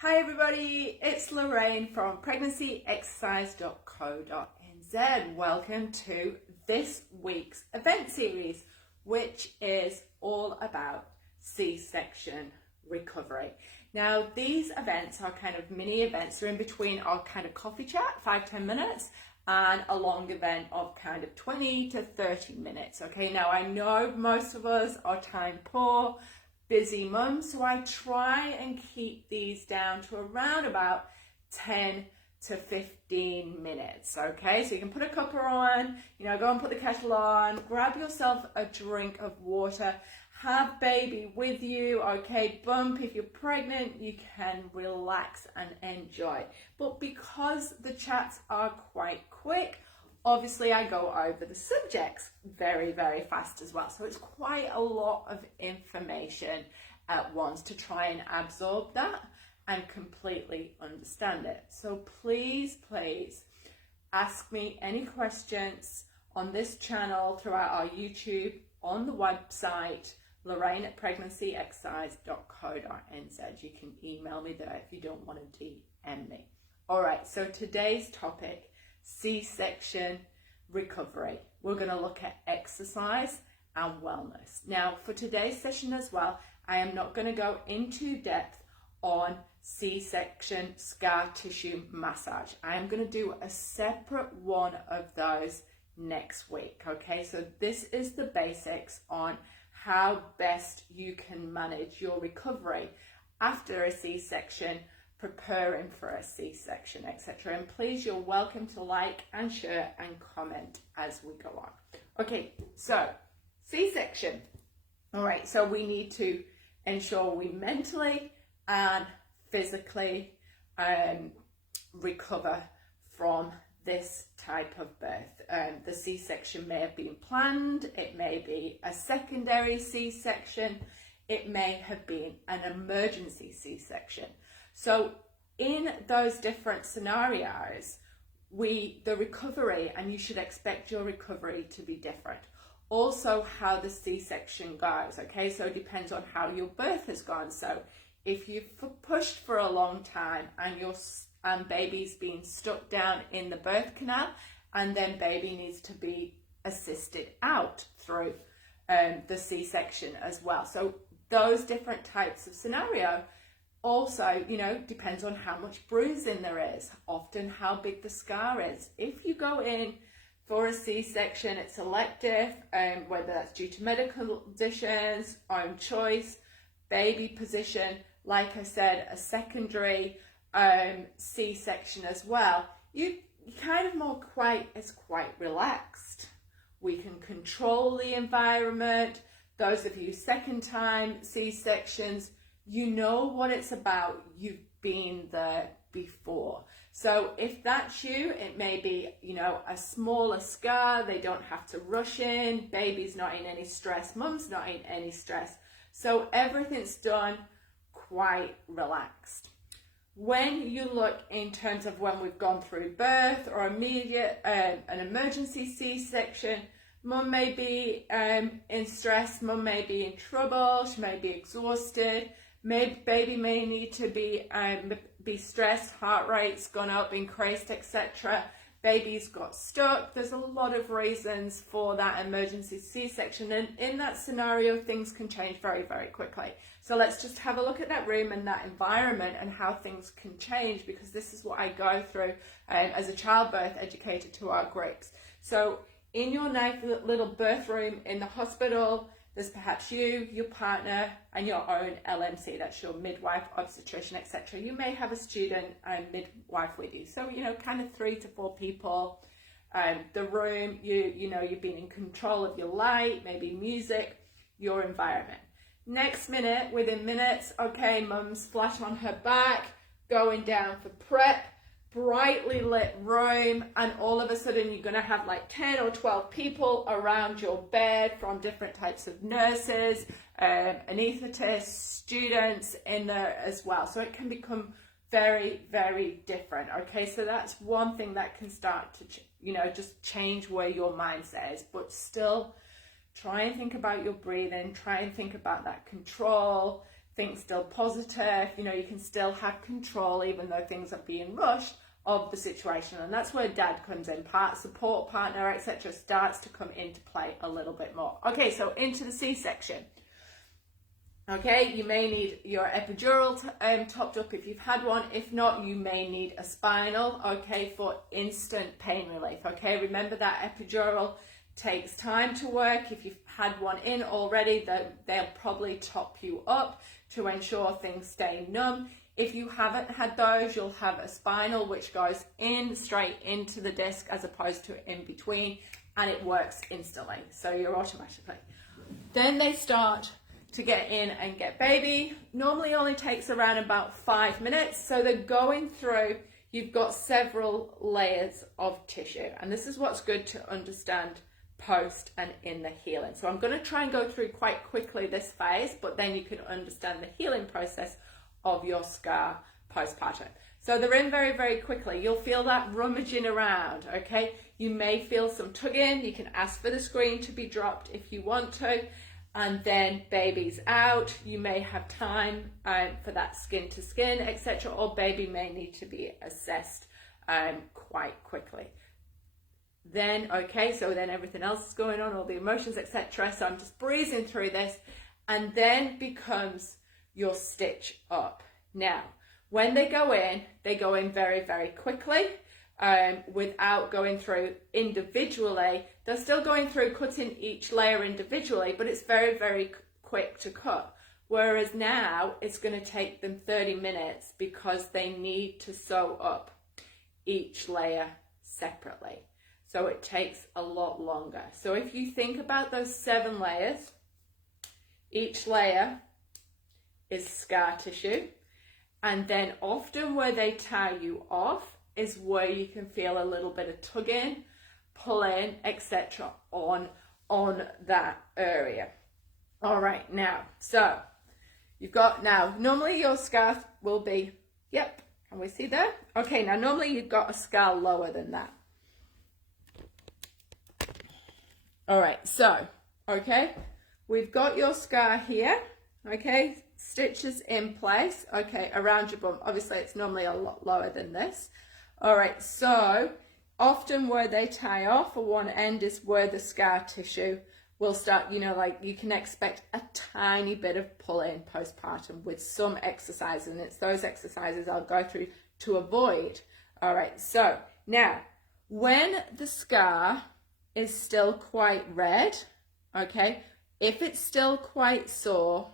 Hi everybody, it's Lorraine from pregnancyexercise.co.nz. Welcome to this week's event series, which is all about C-section recovery. Now, these events are kind of mini events. They're in between our kind of coffee chat, 5-10 minutes, and a long event of kind of 20 to 30 minutes. Okay, now I know most of us are time poor, busy mums, so I try and keep these down to around about 10 to 15 minutes. Okay, so you can put a cuppa on, go and put the kettle on, grab yourself a drink of water, have baby with you. Okay, bump if you're pregnant, you can relax and enjoy. But because the chats are quite quick, obviously I go over the subjects very, very fast as well. So it's quite a lot of information at once to try and absorb that and completely understand it. So please ask me any questions on this channel, throughout our YouTube, on the website, lorraine@pregnancyexercise.co.nz. You can email me there if you don't want to DM me. All right, so today's topic, C-section recovery. We're going to look at exercise and wellness. Now, for today's session as well, I am not going to go into depth on C-section scar tissue massage. I am going to do a separate one of those next week. Okay, so this is the basics on how best you can manage your recovery after a C-section, preparing for a C-section, etc. And please, you're welcome to like and share and comment as we go on. Okay, so C-section. All right, so we need to ensure we mentally and physically recover from this type of birth. The C-section may have been planned, it may be a secondary C-section, it may have been an emergency C-section. So in those different scenarios, the recovery, and you should expect your recovery to be different. Also, how the C-section goes, okay? So it depends on how your birth has gone. So if you've pushed for a long time and your baby's been stuck down in the birth canal, and then baby needs to be assisted out through the C-section as well. So those different types of scenario also, depends on how much bruising there is, often how big the scar is. If you go in for a C-section, it's elective, whether that's due to medical conditions, own choice, baby position, like I said, a secondary C-section as well, you kind of it's quite relaxed. We can control the environment. Those of you second time C-sections, you know what it's about. You've been there before. So if that's you, it may be, a smaller scar. They don't have to rush in. Baby's not in any stress. Mum's not in any stress. So everything's done quite relaxed. When you look in terms of when we've gone through birth or immediate, an emergency C-section, mum may be in stress, mum may be in trouble, she may be exhausted, baby may need to be stressed, heart rate's gone up, increased, etc. Baby's got stuck. There's a lot of reasons for that emergency C-section, and in that scenario things can change very, very quickly. So let's just have a look at that room and that environment and how things can change, because this is what I go through as a childbirth educator to our groups. So in your nice little birth room in the hospital, there's perhaps you, your partner, and your own LMC, that's your midwife, obstetrician, etc. You may have a student and midwife with you. So, kind of 3 to 4 people. The room, you've been in control of your light, maybe music, your environment. Next minute, within minutes, okay, mum's flat on her back, going down for prep, brightly lit room, and all of a sudden you're going to have like 10 or 12 people around your bed from different types of nurses, anaesthetists, students in there as well. So it can become very, very different. Okay, so that's one thing that can start to, just change where your mindset is, but still try and think about your breathing, try and think about that control, things still positive, you know, you can still have control even though things are being rushed of the situation. And that's where dad comes in, support partner, etc., starts to come into play a little bit more. Okay, so into the C-section. Okay, you may need your epidural topped up if you've had one. If not, you may need a spinal, okay, for instant pain relief. Okay, remember that epidural takes time to work. If you've had one in already, they'll probably top you up to ensure things stay numb. If you haven't had those, you'll have a spinal which goes in straight into the disc as opposed to in between, and it works instantly, so you're automatically. Then they start to get in and get baby. Normally only takes around about 5 minutes. So they're going through, you've got several layers of tissue. And this is what's good to understand post and in the healing. So I'm going to try and go through quite quickly this phase, but then you can understand the healing process of your scar postpartum. So they're in very, very quickly. You'll feel that rummaging around, okay? You may feel some tugging. You can ask for the screen to be dropped if you want to. And then baby's out. You may have time for that skin to skin, etc., or baby may need to be assessed quite quickly. Then, okay, so then everything else is going on, all the emotions, etc. So I'm just breezing through this, and then becomes your stitch up. Now, when they go in very, very quickly. Without going through individually. They're still going through cutting each layer individually, but it's very, very quick to cut. Whereas now it's going to take them 30 minutes because they need to sew up each layer separately. So it takes a lot longer. So if you think about those 7 layers, each layer is scar tissue. And then often where they tie you off is where you can feel a little bit of tugging, pulling, etc. on that area. All right, now, so you've got now, normally your scar will be, yep, can we see there? Okay, now normally you've got a scar lower than that. All right, so, okay, we've got your scar here, okay, stitches in place, okay, around your bum. Obviously, it's normally a lot lower than this. All right, so often where they tie off at one end is where the scar tissue will start, you know, like you can expect a tiny bit of pull-in postpartum with some exercises, and it's those exercises I'll go through to avoid. All right, so now when the scar is still quite red, okay, if it's still quite sore,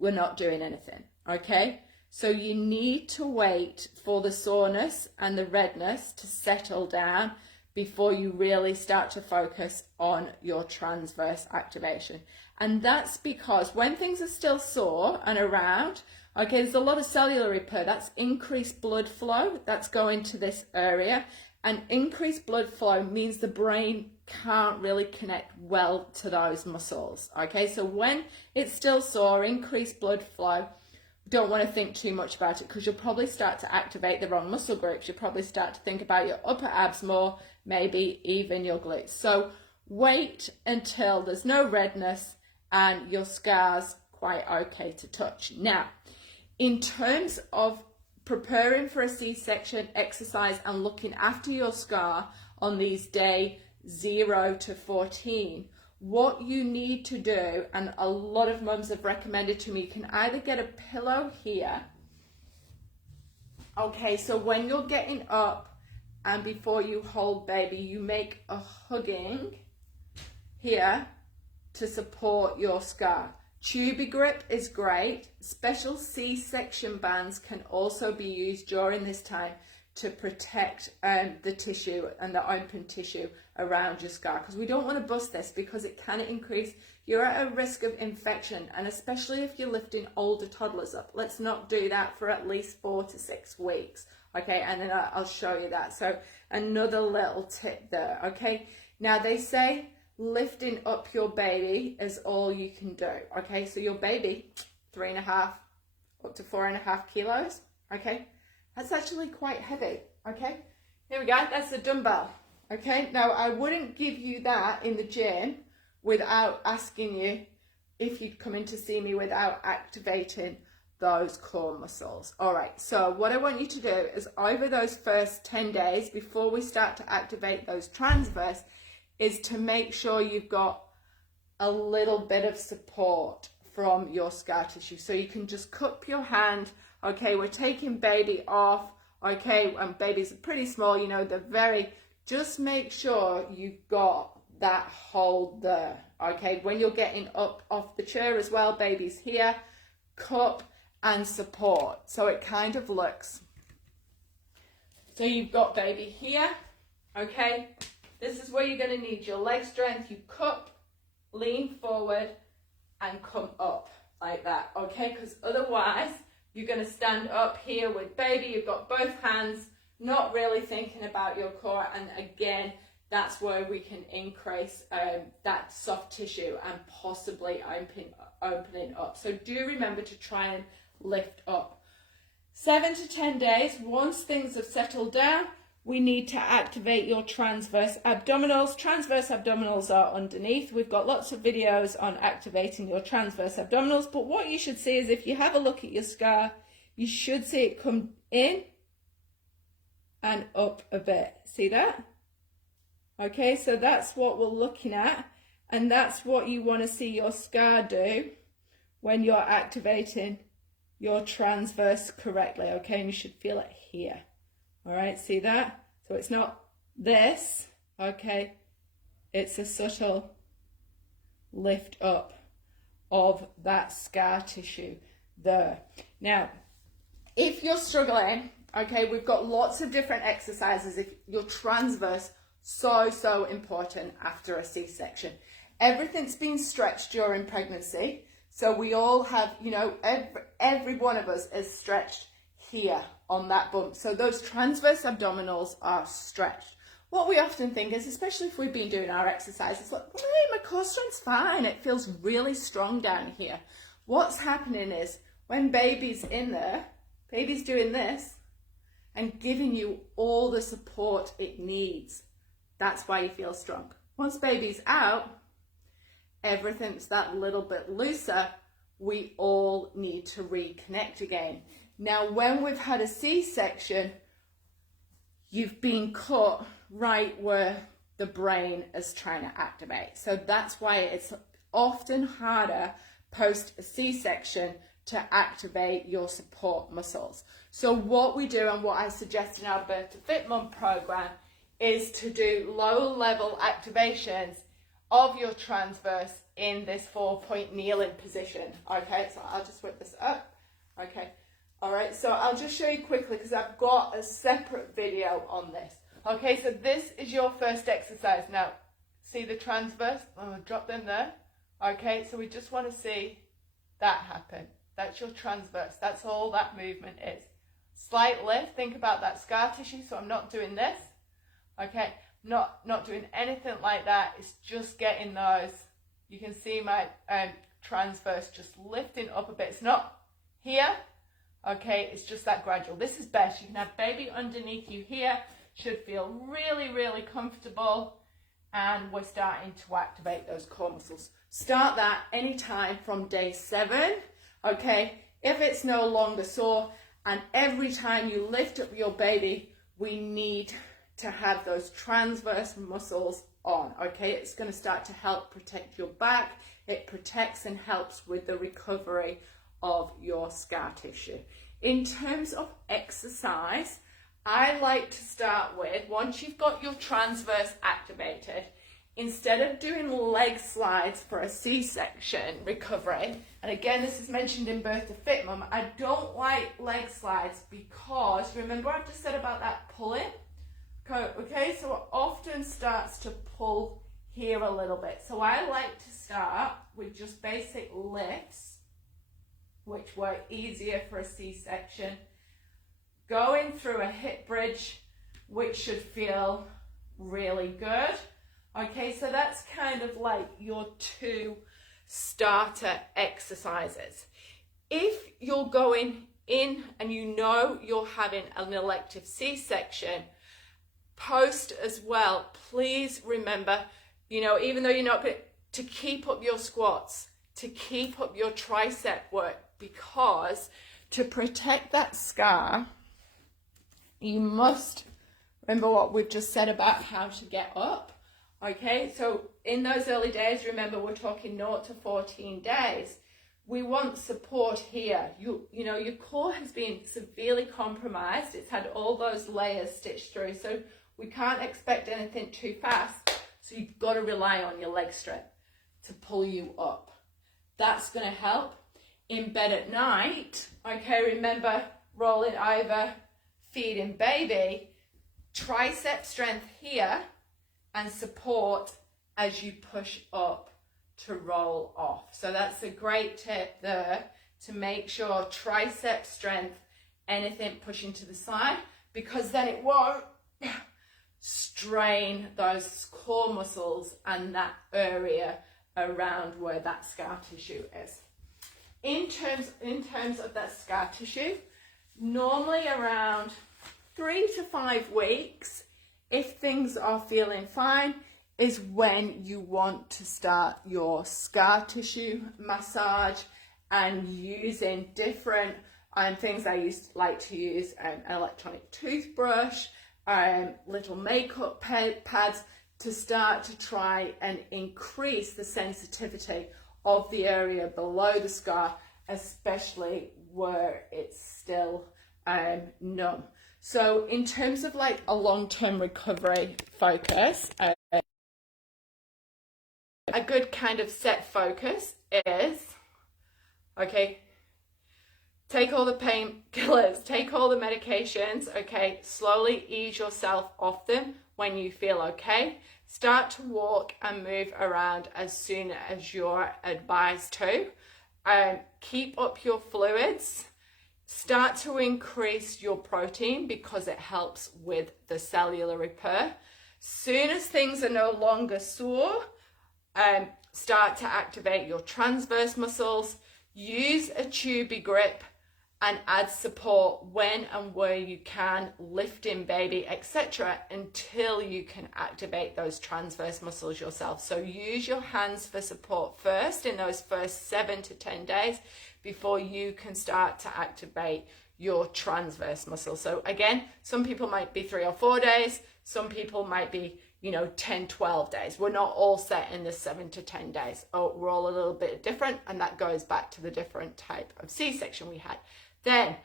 we're not doing anything, okay? So you need to wait for the soreness and the redness to settle down before you really start to focus on your transverse activation. And that's because when things are still sore and around, okay, there's a lot of cellular repair. That's increased blood flow that's going to this area. And increased blood flow means the brain can't really connect well to those muscles, okay? So when it's still sore, increased blood flow, don't want to think too much about it because you'll probably start to activate the wrong muscle groups. You'll probably start to think about your upper abs more, maybe even your glutes. So wait until there's no redness and your scar's quite okay to touch. Now, in terms of preparing for a C-section exercise and looking after your scar on these day 0 to 14, what you need to do, and a lot of mums have recommended to me, you can either get a pillow here. Okay, so when you're getting up and before you hold baby, you make a hugging here to support your scar. Tubi grip is great. Special C-section bands can also be used during this time to protect the tissue and the open tissue around your scar, because we don't want to bust this because it can increase, you're at a risk of infection, and especially if you're lifting older toddlers up. Let's not do that for at least 4 to 6 weeks, okay, and then I'll show you that. So another little tip there, okay. Now they say lifting up your baby is all you can do, okay, so your baby 3.5 up to 4.5 kilos, okay. That's actually quite heavy, okay? Here we go, that's a dumbbell, okay? Now, I wouldn't give you that in the gym without asking you, if you'd come in to see me without activating those core muscles. All right, so what I want you to do is over those first 10 days before we start to activate those transverse is to make sure you've got a little bit of support from your scar tissue. So you can just cup your hand. Okay, we're taking baby off. Okay, and babies are pretty small, you know, just make sure you've got that hold there. Okay, when you're getting up off the chair as well, baby's here, cup and support. So it kind of looks, so you've got baby here. Okay, this is where you're going to need your leg strength. You cup, lean forward and come up like that. Okay, because otherwise you're going to stand up here with baby. You've got both hands, not really thinking about your core. And again, that's where we can increase that soft tissue and possibly opening up. So do remember to try and lift up. 7 to 10 days, once things have settled down, we need to activate your transverse abdominals. Transverse abdominals are underneath. We've got lots of videos on activating your transverse abdominals, but what you should see is if you have a look at your scar, you should see it come in and up a bit. See that? Okay, so that's what we're looking at, and that's what you want to see your scar do when you're activating your transverse correctly. Okay, and you should feel it here. All right, see that? So it's not this, okay? It's a subtle lift up of that scar tissue there. Now, if you're struggling, okay, we've got lots of different exercises. If your transverse, so important after a C-section. Everything's been stretched during pregnancy. So we all have, you know, every one of us is stretched here on that bump. So those transverse abdominals are stretched. What we often think is, especially if we've been doing our exercises, like, hey, my core strength's fine. It feels really strong down here. What's happening is when baby's in there, baby's doing this and giving you all the support it needs. That's why you feel strong. Once baby's out, everything's that little bit looser. We all need to reconnect again. Now, when we've had a C-section, you've been cut right where the brain is trying to activate. So that's why it's often harder post a C-section to activate your support muscles. So what we do and what I suggest in our Birth to Fit Mum program is to do low-level activations of your transverse in this 4-point kneeling position. Okay, so I'll just whip this up. Okay. All right, so I'll just show you quickly because I've got a separate video on this. Okay, so this is your first exercise. Now, see the transverse? I'm going to drop them there. Okay, so we just want to see that happen. That's your transverse. That's all that movement is. Slight lift. Think about that scar tissue. So I'm not doing this. Okay, not doing anything like that. It's just getting those. You can see my transverse just lifting up a bit. It's not here. Okay, it's just that gradual. This is best. You can have baby underneath you here. Should feel really, really comfortable. And we're starting to activate those core muscles. Start that anytime from day 7. Okay, if it's no longer sore, and every time you lift up your baby, we need to have those transverse muscles on. Okay, it's going to start to help protect your back. It protects and helps with the recovery of your scar tissue. In terms of exercise, I like to start with, once you've got your transverse activated, instead of doing leg slides for a C-section recovery, and again, this is mentioned in Birth to Fit Mum, I don't like leg slides because, remember I've just said about that pulling? Okay, so it often starts to pull here a little bit. So I like to start with just basic lifts, which were easier for a C-section, going through a hip bridge, which should feel really good. Okay, so that's kind of like your 2 starter exercises. If you're going in and you know you're having an elective C-section, post as well, please remember, you know, even though you're not going to keep up your squats, to keep up your tricep work, because to protect that scar, you must remember what we've just said about how to get up. Okay, so in those early days, remember we're talking 0 to 14 days. We want support here. You know, your core has been severely compromised. It's had all those layers stitched through. So we can't expect anything too fast. So you've got to rely on your leg strength to pull you up. That's going to help. In bed at night, okay, remember rolling over, feeding baby, tricep strength here and support as you push up to roll off. So that's a great tip there, to make sure tricep strength, anything pushing to the side, because then it won't strain those core muscles and that area around where that scar tissue is. In terms of that scar tissue, normally around 3 to 5 weeks, if things are feeling fine, is when you want to start your scar tissue massage and using different things. I like to use an electronic toothbrush, little makeup pads, to start to try and increase the sensitivity of the area below the scar, especially where it's still numb. So in terms of like a long-term recovery focus, a good kind of set focus is, okay, take all the painkillers, take all the medications, okay, slowly ease yourself off them when you feel okay. Start to walk and move around as soon as you're advised to. Keep up your fluids. Start to increase your protein because it helps with the cellular repair. Soon as things are no longer sore, start to activate your transverse muscles. Use a tubey grip and add support when and where you can, lifting baby, etc., until you can activate those transverse muscles yourself. So use your hands for support first in those first 7 to 10 days before you can start to activate your transverse muscles. So again, some people might be 3 or 4 days, some people might be 10, 12 days. We're not all set in the 7 to 10 days. We're all a little bit different, and that goes back to the different type of C-section we had. Then,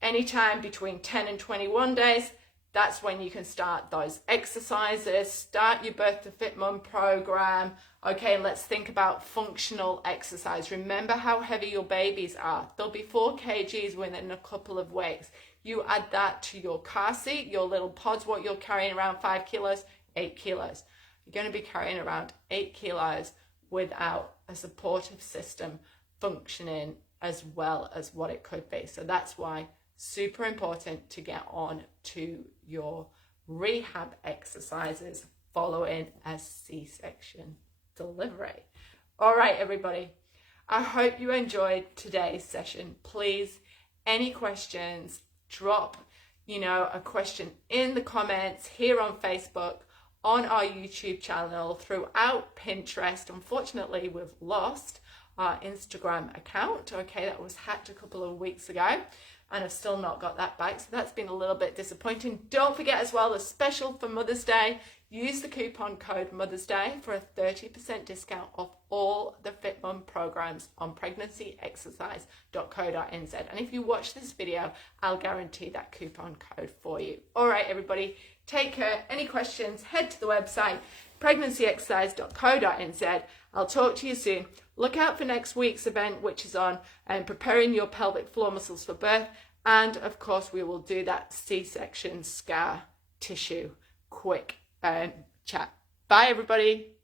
anytime between 10 and 21 days, that's when you can start those exercises, start your Birth to Fit Mum program. Okay, let's think about functional exercise. Remember how heavy your babies are. They'll be 4 kgs within a couple of weeks. You add that to your car seat, your little pods, what you're carrying around, 5 kilos, 8 kilos. You're going to be carrying around 8 kilos without a supportive system functioning as well as what it could be. So that's why super important to get on to your rehab exercises following a C-section delivery. All right, everybody. I hope you enjoyed today's session. Please, any questions, drop, a question in the comments here on Facebook, on our YouTube channel, throughout Pinterest. Unfortunately, we've lost our Instagram account. Okay, that was hacked a couple of weeks ago, and I've still not got that back, so that's been a little bit disappointing. Don't forget as well, the special for Mother's Day, use the coupon code Mother's Day for a 30% discount off all the Fit Mum programs on pregnancyexercise.co.nz. And if you watch this video, I'll guarantee that coupon code for you. All right, everybody, take care. Any questions, head to the website, pregnancyexercise.co.nz. I'll talk to you soon. Look out for next week's event, which is on preparing your pelvic floor muscles for birth. And of course, we will do that C-section scar tissue quick chat. Bye, everybody.